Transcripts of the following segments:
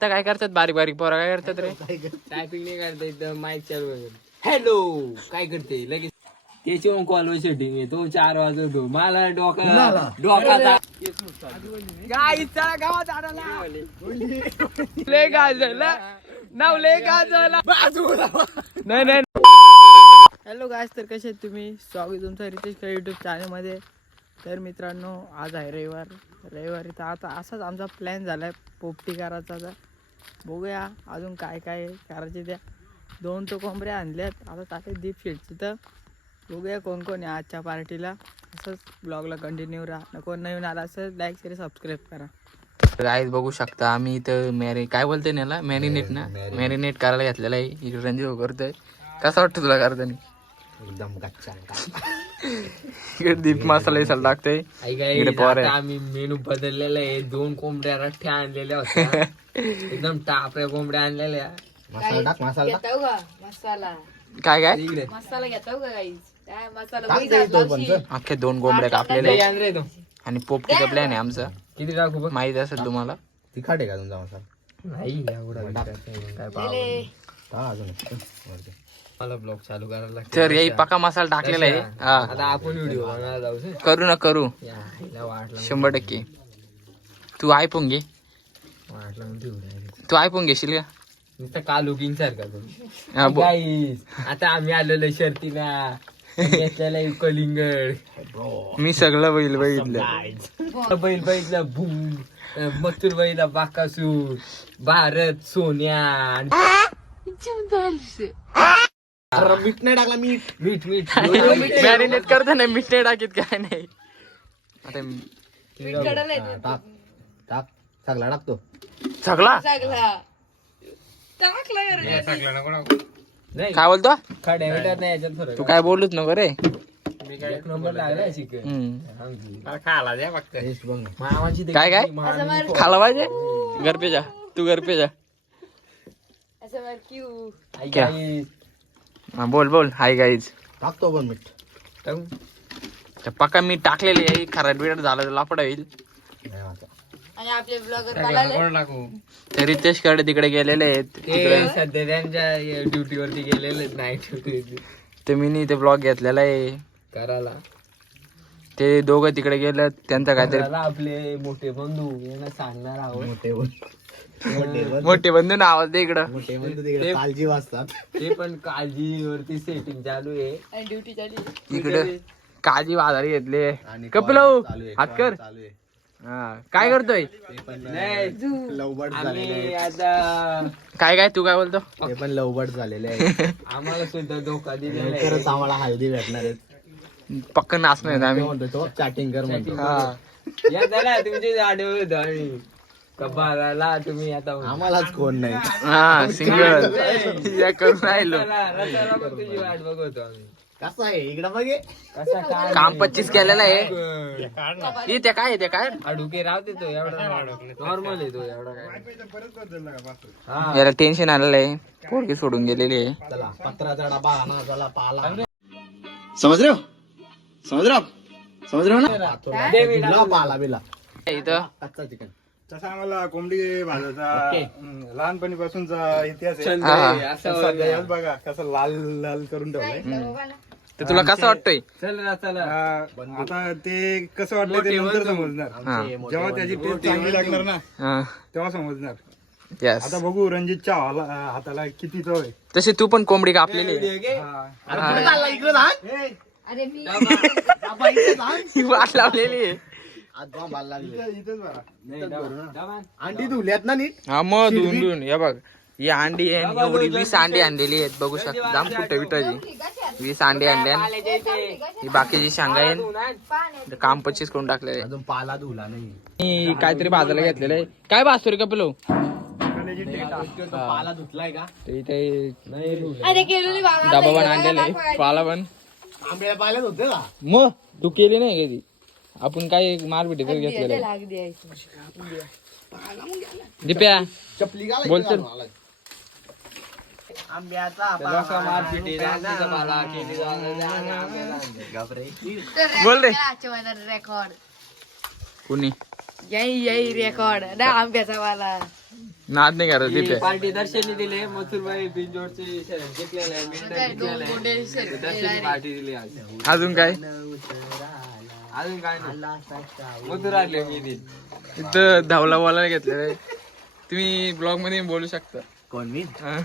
आता काय करतात? बारीक बारीक पोरा काय करतात रे? टायपिंग नाही करता एकदम माईक चालू हॅलो काय करते? लगेच त्याची मग कॉल सेटिंग आहे. तो चार वाजवतो मला डोका डोका लय गाजला. नाव लय गाजला. नाही नाही. हॅलो गायस तर कसे आहेत तुम्ही? स्वागत तुमचं रितेश कर युट्यूब चॅनलमध्ये तर मित्रांनो आज आहे रविवार. रविवारी तर आता असाच आमचा प्लॅन झाला आहे पोपटी करायचा तर बघूया अजून काय काय करायचे त्या. दोन तो कोंबड्या आणल्यात. आता टाके दीप शेटची तर बघूया कोण कोण आहे आजच्या पार्टीला. असंच ब्लॉगला कंटिन्यू राहा. कोण नवीन आला असं लाईक शेअर सबस्क्राईब करा. गाईज बघू शकता आम्ही इथं मॅरी काय बोलते याला मॅरिनेट ना? मॅरिनेट करायला घेतलेला आहे. इकडे रणजीव करतोय. कसं वाटतं तुला करताना? एकदम गच्चा इकडे दीप मसाला विसाला टाकतोय. इकडे पोर आहे. आम्ही मेनू बदललेला आहे. दोन कोंबड्या रठ्ठ्या आणलेल्या होत्या. एकदम टापऱ्या कोंबड्या आणलेल्या. मसाला टाक मसाला टाक. घेताव का मसाला. काय काय? इकडे मसाला घेताव का काय मसाला टाक दे तो अख्खे दोन कोंबड्या आहेत. आण रे तो. आणि पोपटीचा प्लॅन आहे आमचा. किती टाकू बघ? माहीत असेल तुम्हाला? तिखट आहे का तुमचा मसाला? नाही एवढा काय पाव. हा अजून. एक. वरती. मला ब्लॉग चालू करायला लागतो. तर याही पका मसाला टाकलेला आहे. हा. आता आपण व्हिडिओ बनवायला जाऊ सर. करू ना करू. या, हिला वाटला शंभर टक्के. तू आयफोन घे. तू आयफोन घेशील का? नुसतं का लुकिंग सारखा हा, बो- Guys, आता आम्ही आलेलो शर्तीला. घेतलेला कलिंगड. मी सगळं बैल बघितलं. बैल बैला भूम मथुर बैला बाकासूर भारत सोन्या. मीठ नाही टाकला मीठ. मीठ मीठ. मॅरिनेट करताना मीठ नाही टाकीत काय नाही. आता हा, टाक. टाक. सगळा टाकतो. सगळा? नाही काय बोलतो? खड्या मिठात नाही याच्यात फरक? तू काय बोलूच नको रे. एक नंबर लागला? चिकन हम्म. टेस्ट बघ ना. मामाची ते काय काय? खाला पाहिजे? घर पे जा. तू घर पे जा. असं मार क्यू. आई क्या? गाई. हा, बोल बोल. हाय गाईज टाकतो पण मीठ. टाकू? पक्का मी टाकलेली आहे. खराट बिराट झालं तर लापड होईल. नाही वाचा. आणि आपले ब्लॉगर पळाले ते रितेशकडे तिकडे गेलेले आहेत. सध्या त्यांच्या ड्युटीवरती गेलेले नाईट ड्युटी ते मी ते ब्लॉग घेतलेला आहे. करायला ते दोघं तिकडे गेलं त्यांचा काहीतरी आपले मोठे बंधू. यांना सांगणार आहोत. मोठे बोल मोठे बंधू. ना आवाज दे इकडं. मोठे म्हणतो तिकडे कालजी वाजतात. ते पण काळजीवरती सेटिंग चालू आहे. आणि ड्युटी चालली इकडे काळजी बाजारी घेतले. आणि कपलव चालू आहे, हात कर. चालू आहे. हा. काय करतोय? ते पण नाही लवबट झालेले आम्ही आहेत आता काय काय तू काय बोलतो? ते पण लवबट झालेले आहेत आम्हाला सुद्धा धोका दिलेला आहे. खरंच आम्हाला हळदी भेटणार आहेत पक्क नाचणार आहेत ते आम्ही. म्हणतो तो चॅटिंग कर म्हणतो. हा. या तुमचे होतो आणि कपाळाला तुम्ही आता आम्हालाच कोण नाही. हा सिंगल. या करून राहिलो. तुझी वाट बघतो आम्ही. कसं आहे? इकडं बघे कसा काय काम पच्चीस केलेलं आहे. हे ते काय ते काय? अडुके राहते तो एवढा नॉर्मल आहे तो एवढा काय. हा. याला टेन्शन आलेलं आहे. पोरगी सोडून गेलेली आहे. चला पत्राचा डबा आणा चला पाला. समझ रहे हो समझ रहे हो आप समझ रहे हो ना पाला बिला. इथं. कच्चा चिकन. तसा आम्हाला कोंबडी भाजायचा लहानपणीपासूनचा इतिहास आहे. छंद. आहे, असं सध्या यात बघा कसं लाल लाल करून ठेवलंय. तर तुला कसं वाटतंय? चल चला. आ, आता ते कसं वाटतं ते नंतर समजणार. जेव्हा त्याची टेस्ट चांगली लागणार ना हा. तेव्हा समजणार. यस आता बघू रणजितच्या हाला- हाताला किती चव आहे. तशी तू पण कोंबडी कापलेली आहे. हा. अरे मी वाट लावलेली आहे. अंडी धुल्यात ना नीट? हा मग धुवून धुवून. हे बघ ही अंडी आहे एवढी वीस अंडी आणलेली आहेत. बघू शकता. जाम कुठे विटायची? वीस अंडी आणल्या ही बाकीची शांगा आहे. काम पच्चीस करून टाकलेलं आहे. अजून पाला धुला नाही. मी काहीतरी भाजायला घेतलेलं आहे. काय भाजतो रे कपिलो पाला धुतलाय का? ते इथे डबा पण आणलेला आहे. पाला पण. आंब्याला पाल्यात होते का? मग तू केली नाही कधी आपण काय मारपिटी तर घेतलेलं द्यायचं दिप्या बोलतो. बोल रे. रेकॉर्ड कुणी? यही यही रेकॉर्ड ना आंब्याचा वाला नाद नाही करत तिथे पार्टी दर्शनी दिले मथुरबाई बिंजोडचे आहे. दर्शनी पार्टी दिली आज. अजून काय? अजून काय नाही. मथुर आले मी दिली इथं धावला बोलायला घेतलेलं तुम्ही ब्लॉगमध्ये बोलू शकता. कोण मी? हा.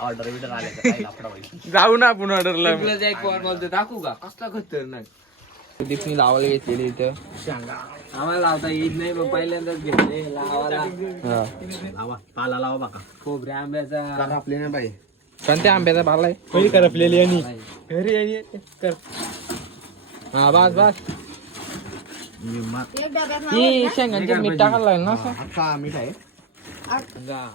ऑर्डर आले. जाऊ ना आपण ऑर्डरला तुला एक वर बोलतो दाखवू का? कसला खतरनाक. दीपनी लावायला घेतलेली इथं. आम्हाला लावता येत नाही पहिल्यांदाच घेतले लावाला लावा पाला लावा बघा खोबरे आंब्याचा. आपले नाही बाई. कोणत्या आंब्याचा पाला आहे? पहिली करपलेली आणि घरी आणि कर. हा बस बस एक डब्यात ती शेंगांची मीठ टाकायला लागेल ना असं अख्खा मीठ आहे जा.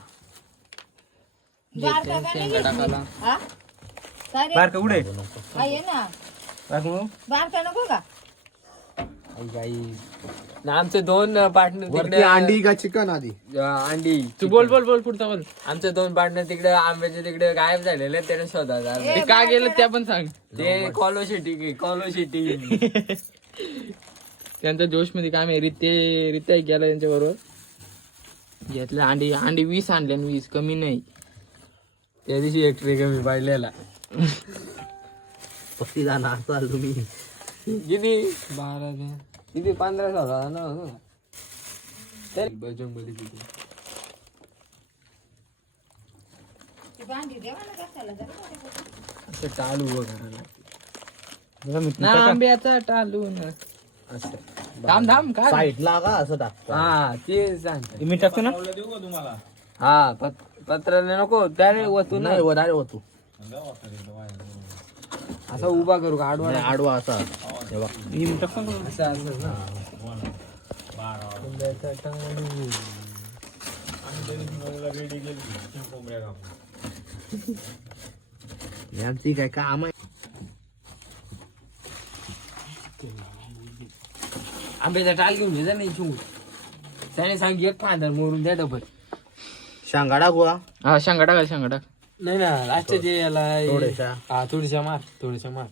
बारका का नाही घेतली? हा? काय रे? बारका कुठे हा, ये ना बारका नको का आमचे दोन पार्टनर तिकडे अंडी का चिकन आधी? अंडी. तू बोल बोल बोल पुढचा बोल. आमचे दोन पार्टनर तिकडे आंब्याचे तिकडे गायब झालेले आहेत, त्याने शोधा ते का गेलं त्या पण सांग. ते कॉलो शेटी कॉलो शेटी त्यांच्या जोशमध्ये काम आहे रिते रित्या गेला त्यांच्या बरोबर घेतलं अंडी अंडी वीस आणले आणि वीस कमी नाही. त्या दिवशी एक ट्रे कमी पाडलेला पस्ती जाणार असाल तुम्ही किती? बारा ते किती? पंधरा सोळा ना हो. तरी बजरंगबली किती? ती भांडी देवा ना कशाला जरा. असं टाल उभं करायला. ना आंब्याचा टालून असं. थांब थांब काय? साईडला का असं टाकतो. हा ते सांगतो. मी टाकतो ना? हा पत पत्राने नको त्याने वतू नाही होतो असा उभा करू का आडवा नाही, आडवा असा. काय काम आहे आंब्याचा टाल घेऊन जा नाही शिवून त्याने सांग एक फांदर मोरून द्या डबल शांगाडा गोळा हा शेंगा टाका शेंगा टाक नाही ना लास्ट जे याला थोड्याशा. हा थोडीशा मार थोडीशा मार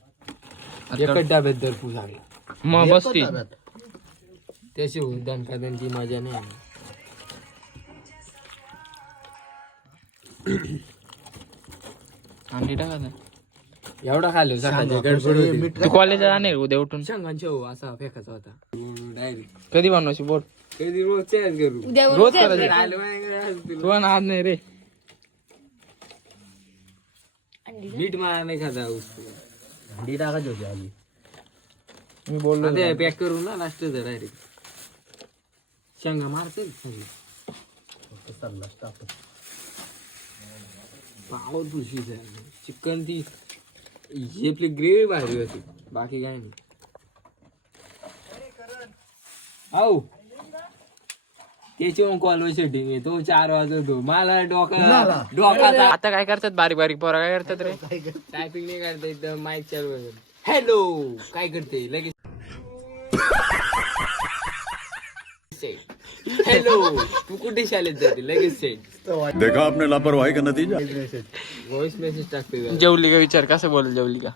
एकच डब्यात दर पू लागला मग बसती. त्याशी होऊन दणका दणकी मजा नाही आली. टाका. एवढा खाल्लो गडबड होती. तू कॉलेजला जाणार उद्या उठून? शेंगांचे हो असा फेकायचा होता. डायरेक्ट कधी बनवायची बोट? कधी रोज चेअर करू उद्या रोज करायची. आलं तू आज नाही रे. मीठ मारा नाही खाता अंडी टाकायची होती आधी. मी बोललो आता पॅक करू ना लास्ट डायरेक्ट शेंगा मारते सगळी? चाललाच टाकतो पाव चिकन ती ही आपली ग्रेव्ही भारी होती. बाकी काय नाही. आऊ. त्याची मग कॉल सेटिंग आहे तो चार वाजवतो मला डोका डोका आता काय करतात? बारीक बारीक पोरा काय करतात रे? टायपिंग नाही करता एकदम माईक चालू हॅलो काय करते? लगेच हॅलो तू कुठे शाळेत जाते? लगेच सेट देखा आपने लापरवाही का नतीजा? व्हॉइस मेसेज टाकते जेवली का? विचार कसं बोल जेवली का?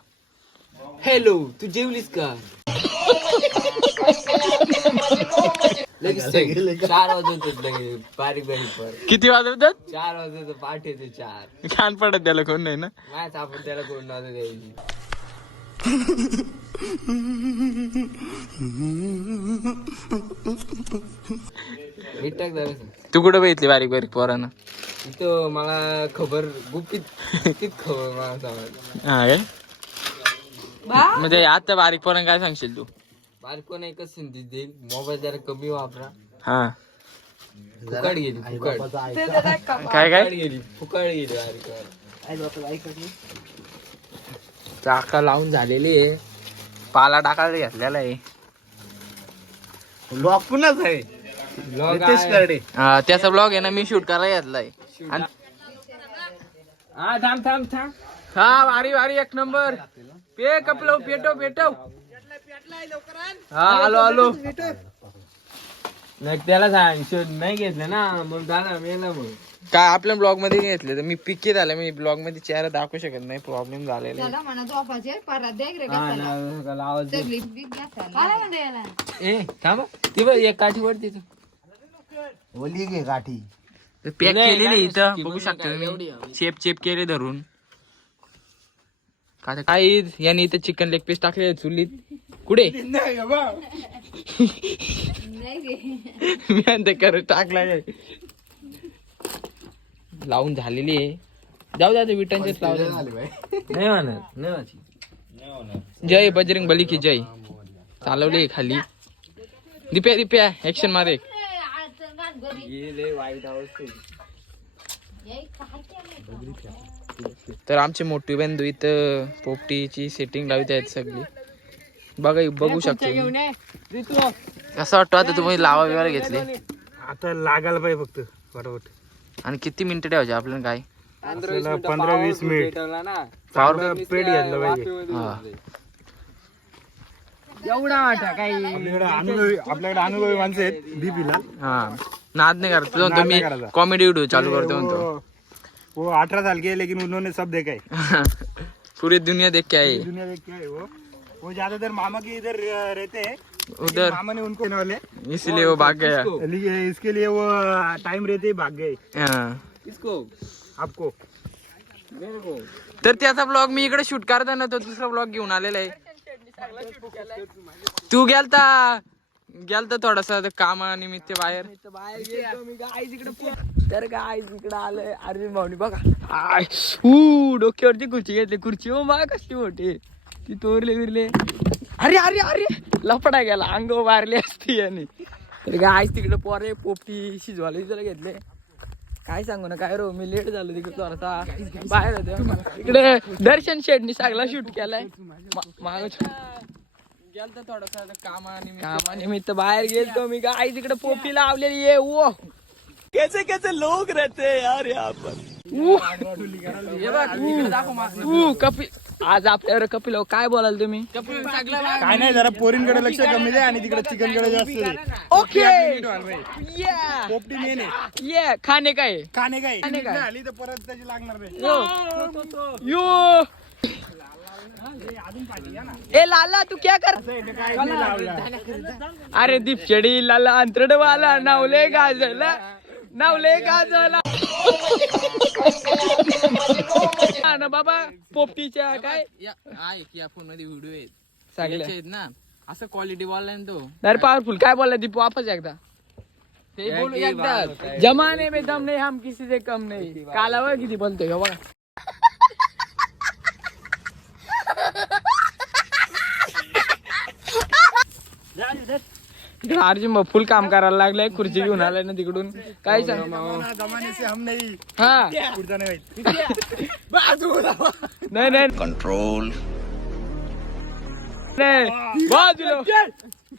हॅलो तू जेवलीस का? लगेच. चार लगेच बारीक बारीक पर किती वाजवतात चार वाजवत पाठ येते चार. खान पडत त्याला कोण नाही ना? माहीत आपण त्याला कोण नव्हतं द्यायची. तू कुठं बघितली बारीक बारीक पोरांना? इथं मला खबर गुपित गुपित खबर मला हा काय? म्हणजे आता बारीक पोरांना काय सांगशील तू? बारीक कोण एकच संदेश देईल मोबाईल जरा कमी वापरा. हा. फुकाट गेली फुकाट. काय काय? फुकाट गेली फुकाट गेली बारीक. चाका लावून झालेली आहे. पाला टाकायला घेतलेला आहे. लॉक पुन्हाच आहे? Vlog नितेश आहे. करडे. हा, त्याचा ब्लॉग आहे ना मी शूट करायला घेतलाय. आणि हा थांब थांब थांब. हा वारी वारी एक नंबर. पे कपलो हा आलो आलो. नाही त्याला सांग शोध नाही घेतलं ना मग झाला मेला मग काय आपल्या ब्लॉगमध्ये घेतले तर मी पिके झाले मी ब्लॉगमध्ये चेहरा दाखवू शकत नाही प्रॉब्लेम झालेला आहे. त्याला म्हणा झोपाचे परत द्या रे हा कशाला ना, त्याला आवाज दे. सगळी बीक घ्या काय म्हणते याला. ए थांब. ती बघ एक काठी वरती तू ओली घे गाठी पॅक केलेली इथं. बघू शकता तुम्ही. चेप चेप केले धरून. का काय यांनी इथं चिकन लेग पीस टाकले चुलीत. कुठे? मी कर टाकला लावून झालेली आहे. जाऊ द्या विटांचेच लावले नाही म्हणत नाही. जय बजरंग बली की जय. चालवली खाली. दिप्या दिप्या ऍक्शन मारे वाईट तर आमचे मोठी बंधू इथं पोपटीची सेटिंग लावित आहेत सगळी. बघा बघू शकतो कसं वाटतं आता तुम्ही लावा बिवाला घेतले. आता लागायला पाहिजे फक्त फटाफट. आणि किती मिनिटं ठेवायचे आपल्याला काय? पंधरा वीस मिनिट पावर पेट घ्यायला पाहिजे. हा. आपल्याकडे अनुभवी आपल्याकडे अनुभवी माणसं आहेत डीपीला हा. नाद नाही करत. कॉमेडी व्हिडिओ चालू करतो म्हणतो. वो वो अठारह साल के है लेकिन उन्होंने सब देखा है। पूरी दुनिया देख के आए दुनिया देख के है वो। वो ज्यादातर मामा के इधर रहते हैं। उधर। मामा ने उनको वाले इसलिए वो भाग गया। लिए- इसके। लिए वो टाइम रहते ही भाग गए। हा. किसको आपको। मेरे को। तर त्याचा ब्लॉग मी इकडे शूट करताना तो दुसरा ब्लॉग घेऊन आलेला आहे. तू गेलता? गेलता थोडासा कामानिमित्त बाहेर. तर काय तिकडे आलंय. अर्जुन भाऊनी बघा. आय, ऊ डोक्यावरची खुर्ची घेतली. खुर्ची हो बघा कसली मोठी. ती तोरले बिरले. अरे अरे अरे. लपडा गेला. अंग मारली असती याने. तर काय तिकडे पोरे पोपटी शिजवायला विचारला घेतले. काय सांगू ना काय रो मी लेट झालो तिकडे थोडासा. बाहेर होतो. इकडे दर्शन शेडनी सगळा शूट केलाय. माग गेलतो थोडासा कामानिमित्त. बाहेर गेलतो मी. काय तिकडे पोपटी लावलेली आहे. ओ कैसे कैसे लोग रहते हैं यार यहाँ पर? कपिल आज आपल्यावर कपिल अहो, काय बोलाल तुम्ही? कपिल काय नाही जरा पोरींकडे लक्ष कमी द्या आणि तिकडे चिकनकडे जास्त ओके. या ये. खाणे काय? खाणे काय? खाणे काय? आली तर परत त्याची लागणार नाही. यो. ए लाला तू क्या कर. अरे दीपचडी लाला अंतरडवाला नावले गाजला नावले गाजला. ना बाबा पोपटीच्या काय? ऐक या फोनमध्ये व्हिडिओ आहेत सगळे आहेत ना असं क्वालिटी वाला तो. अरे पॉवरफुल काय बोलला दीप वापस एकदा. ते बोलू एकदा. जमाने में दम नहीं हम किसी से कम नहीं. कालावर किती बोलतोय हो बघा. इकडे अर्जुन फुल काम करायला लागलाय खुर्ची घेऊन आलाय ना तिकडून. काय सांग नहीं. हा. पुढचा नाही माहीत. नाही नाही. कंट्रोल नाही. बाजूला.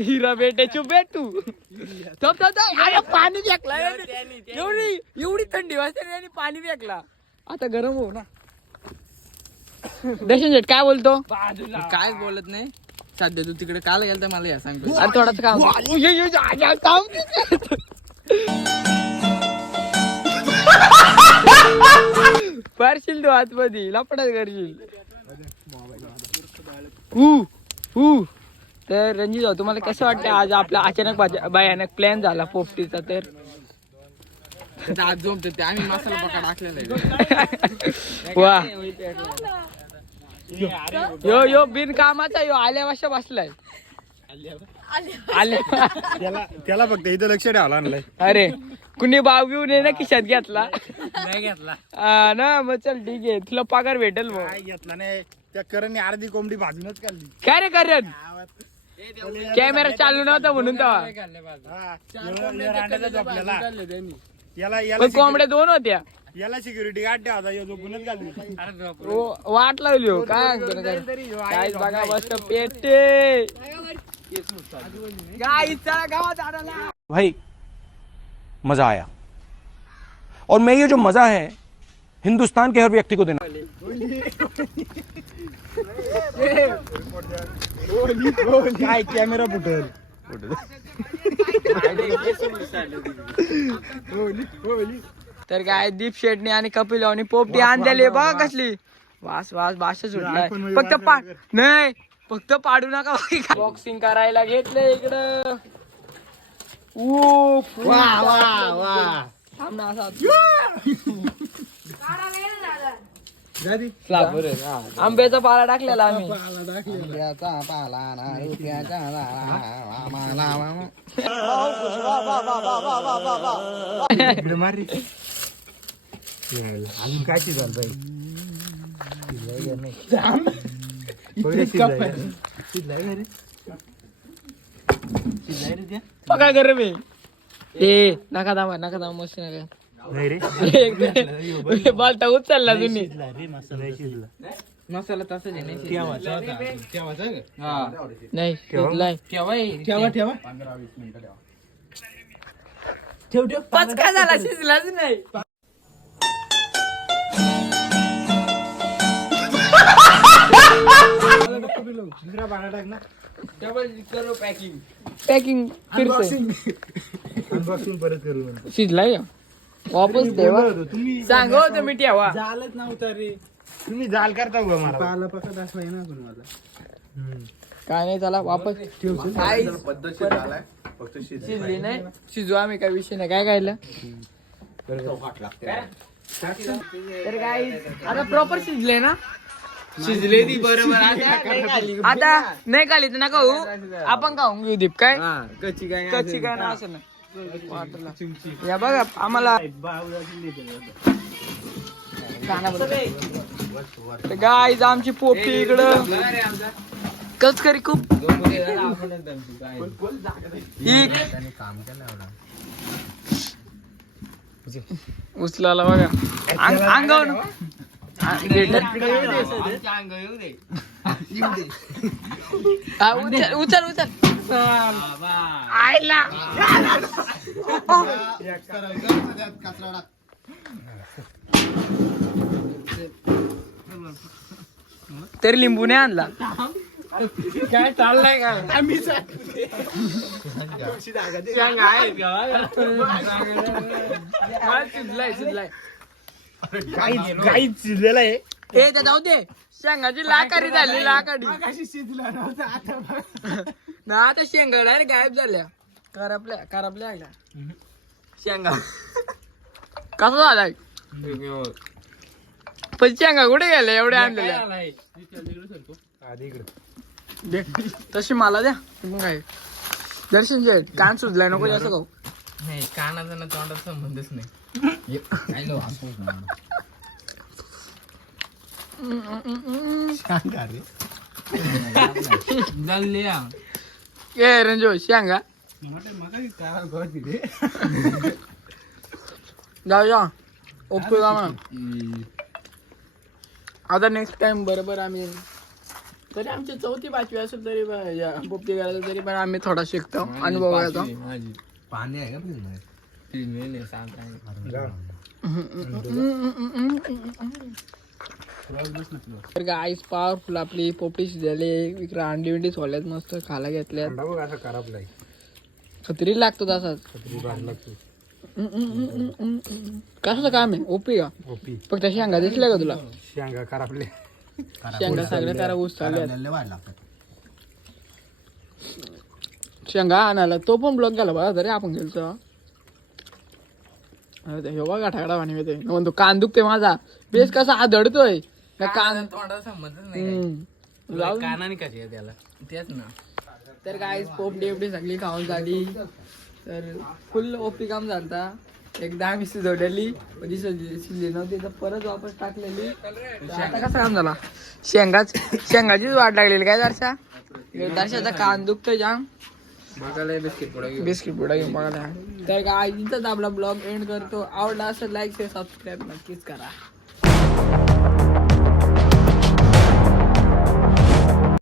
हिरा बेटे चुप बेट तू थप थप थप. अरे पाणी फेकला एवढी एवढी थंडी वाजते आणि पाणी फेकला. आता गरम हो ना. दर्शन शेट काय बोलतो? काय बोलत नाही? सध्या तू तिकडे काल गेलता मला या सांगतो. अरे थोडासा काम. पारशील तू आतमध्ये. लपडाच करशील. हू हू. तर रणजित भाऊ तुम्हाला कसं वाटतं आज आपला अचानक बाजा- भयानक प्लॅन झाला पोपटीचा तर? आज जमत ते. आम्ही मसाला पका टाकलेला आहे. वा. यो. यो बिन कामाचा यो आल्या वाशा बसलाय. आल्या त्याला त्याला फक्त इथं लक्ष ठेवायला आणलंय अरे कुणी भाव घेऊन ये ना खिशात घेतला. नाही घेतला. हा ना मग चल ठीक आहे. तुला पगार भेटेल मग. काय घेतला नाही. त्या करणने अर्धी कोंबडी भाजूनच काढली. काय रे करण? कॅमेरा चालू नव्हता म्हणून तेव्हा. हा, एवढं- एवढं रांडायचं झोपलेला. याला याला पण कोंबड्या दोन होत्या. याला सिक्युरिटी गार्ड ठेवायचा यो झोपूनच घालली ओ, वाट लावली हो काय काय? काय बघा मस्त पेटे. काय चला गावात आणायला भाई मज़ा आया. और मैं ये जो मज़ा है हिंदुस्तान के हर व्यक्ति को देना। काय कॅमेरा फुटेल? तर काय दीप शेटणी आणि कपिल आणि पोपटी आणलेली बघा कसली. वास वास भाषा सुटलाय. फक्त पा. नाही फक्त पाडू नका बॉक्सिंग करायला घेतलं इकडं. आंब्याचा पाला टाकलेला आम्ही. इकडे अजून काय शिजाल बाई? पहिले शिजलाय. शिजलाय का रे? शिजलाय रे त्या? तो काय कर रे मी ए नका दामा नका दामा मस्त नका नाही रे. बालटा उचलला तुम्ही. शिजला रे मसाला शिजला. मसाला तसंच आहे नाही ठेवायचा होता. ठेवायचा का? हा. नाही शिजलाय ठेवा हे. ठेवा ठेवा. ठेव ठेव. पाच काय झाला शिजलाच नाही. दुसरा पाला टाक ना. डबल करो पॅकिंग पॅकिंग फिरते अनबॉक्सिंग परत करू नंतर. शिजलाय? का? वापस ठेवा बोललो होतो, तुम्ही सांग हो तुम्ही ठेवा जालच नव्हता रे. तुम्ही जाल करता उगा मला. पाला पका दाखवाय ना पण मला काय नाही चला वापस. काय शिजली नाही. शिजू आम्ही काय विषय नाही. काय खायला? तर काय आता प्रॉपर शिजले ना? शिजले ती बरोबर. आता नाही खाली. आता नाही खाली तर नका. होऊ आपण खाऊन घेऊ दीप. काय? कच्ची काय कच्ची काय ना असं ना या बघा आम्हाला गाईज आमची पोपटी इकडं. कच करी खूप. ही उचलाला बघा. अंग- अंगावर उचल उचल उचल आयला तरी लिंबू नाही आणला. काय चाललंय का? हा, शिजलाय शिजलाय. काहीच शिजलेला आहे. ए ते जाऊ दे. शेंगाची लाकारी झाली लाकारी ना आता शेंगा डायरेक्ट गायब झाल्या. करपल्या करपल्या का शेंगा. कसं झालाय? पण शेंगा कुठे गेल्या? एवढ्या आणलेल्या. आधी इकडे. दे. तशी मला द्या. मग काय? दर्शन जे कान सुजलाय नको जास्त खाऊ. नाही कानाचा ना तोंडाचा संबंधच नाही. सांगा रे. जल्ले या. ए रंजो शेंगा जाऊ जा ओके जा मग आता नेक्स्ट टाइम बरोबर आम्ही तरी आमची चौथी पाचवी असेल तरी पोपटी करायला तरी पण आम्ही थोडा शिकतो अनुभव पाणी आहे का? फिल्म नाही सांगता तर गाईस पॉवरफुल आपली पोपटी शिजली इकडे अंडी बिंडी सोल्यात मस्त खायला घेतल्यात. बघ असा खराब नाही खत्री लागतो तसाच छत्री कसं काम आहे? ओपी का? ओपी. फक्त शेंगा दिसल्या का तुला? शेंगा खराबले शेंगा सगळ्या त्याला ऊस चालल्यात. वाढ लागतात. शेंगा आणायला. तो पण ब्लॉक झाला बघा तरी आपण गेलतो. अरे हे बघा ठाकडा पाणी येते म्हणतो कान दुखते माझा. बेस कसा आदळतोय. का कान तोंडाचा संबंधच नाही. कानाने कशी त्याला. तेच ना. तर काय पोपडी एवढी सगळी खाऊन झाली. तर फुल ओपी काम झालता. एकदा आम्ही शिजवलेली. कधी शिजली शिजली नव्हती तर परत वापस टाकलेली. आता कसं काम झाला? शेंगाच शेंगाचीच वाट लागलेली काय दर्शा? दर्शाचा कान दुखतोय जाम बिस्किट पुढे घेऊन. बघायला. तर काय इथंच आपला ब्लॉग एंड करतो. आवडला असेल लाईक शेअर सबस्क्राईब नक्कीच करा.